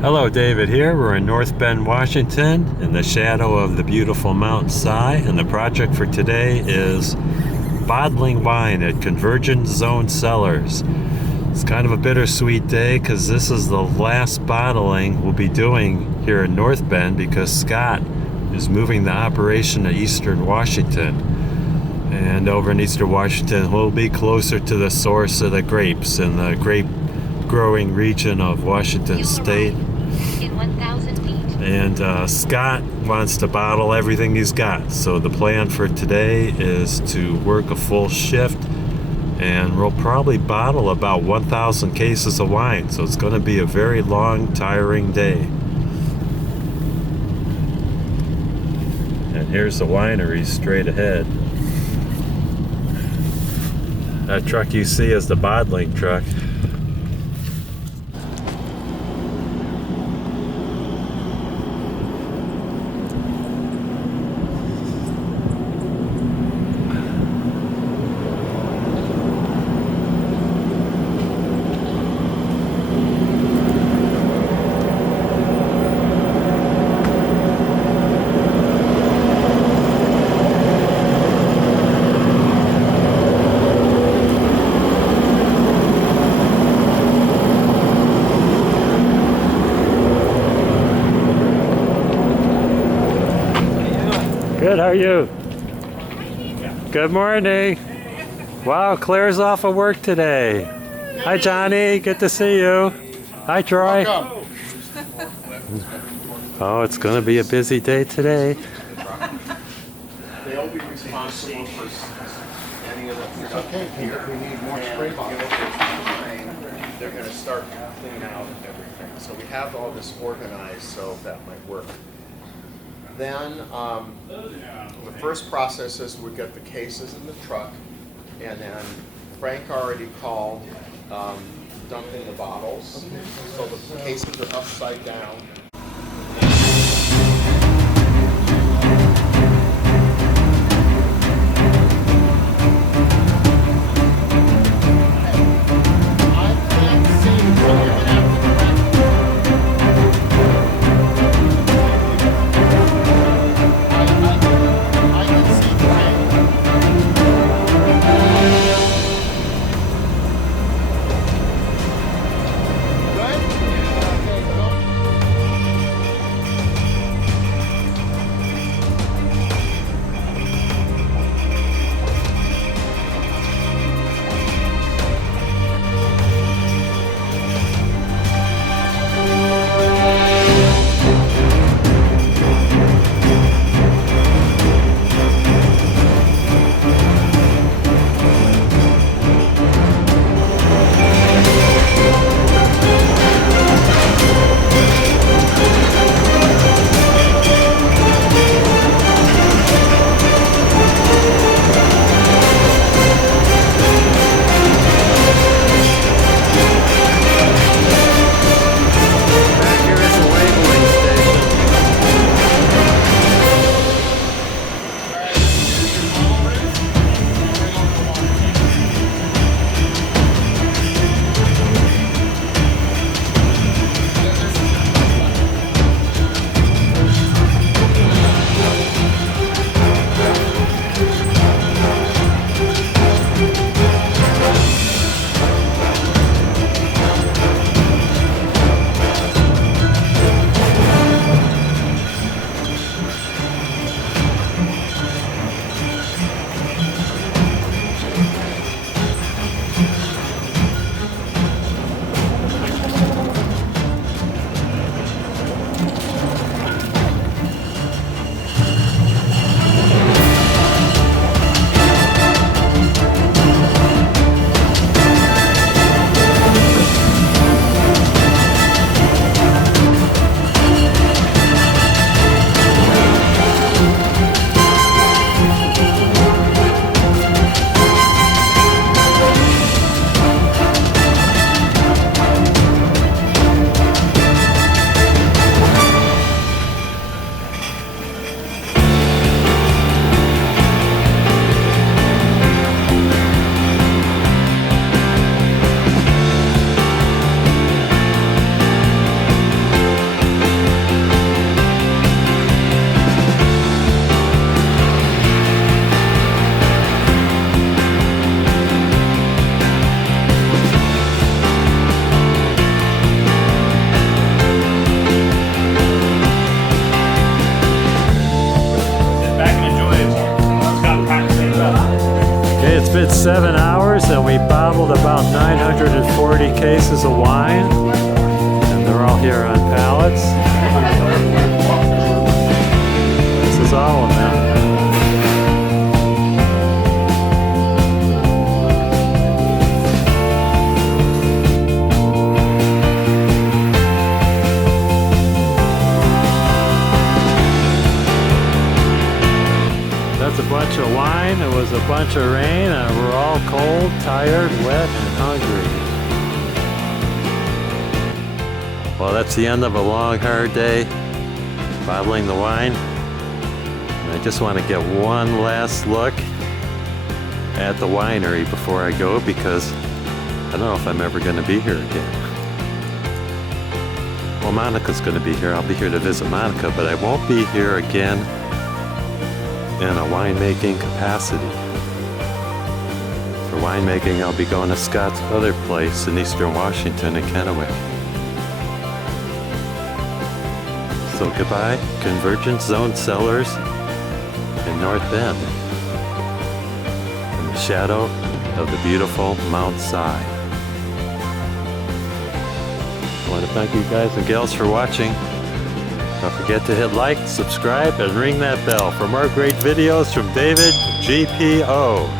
Hello, David here. We're in North Bend, Washington, in the shadow of the beautiful Mount Si, and the project for today is bottling wine at Convergence Zone Cellars. It's kind of a bittersweet day because this is the last bottling we'll be doing here in North Bend because Scott is moving the operation to Eastern Washington. And over in Eastern Washington, we'll be closer to the source of the grapes in the grape growing region of Washington State. In 1,000 feet. And Scott wants to bottle everything he's got. So the plan for today is to work a full shift, and we'll probably bottle about 1,000 cases of wine. So it's going to be a very long, tiring day. And here's the winery straight ahead. That truck you see is the bottling truck. Good, how are you? Good morning. Wow, Claire's off of work today. Hi, Johnny. Good to see you. Hi, Troy. Oh, it's going to be a busy day today. They'll be responsible for any of the production here. We need more spray bottles. They're going to start cleaning out everything. So we have all this organized, so that might work. Then the first process is we get the cases in the truck, and then Frank already called dumping the bottles. So the cases are upside down. 7 hours and we bottled about 940 cases of wine. And they're all here on pallets. This is all of them. That's a bunch of wine, it was a bunch of rain, and we're all cold, tired, wet, and hungry. Well, that's the end of a long, hard day bottling the wine. And I just want to get one last look at the winery before I go, because I don't know if I'm ever going to be here again. Well, Monica's going to be here. I'll be here to visit Monica, but I won't be here again in a winemaking capacity. For winemaking, I'll be going to Scott's other place in Eastern Washington in Kennewick. So goodbye, Convergence Zone Cellars in North Bend, in the shadow of the beautiful Mount Si. I want to thank you guys and gals for watching. Don't forget to hit like, subscribe, and ring that bell for more great videos from David GPO.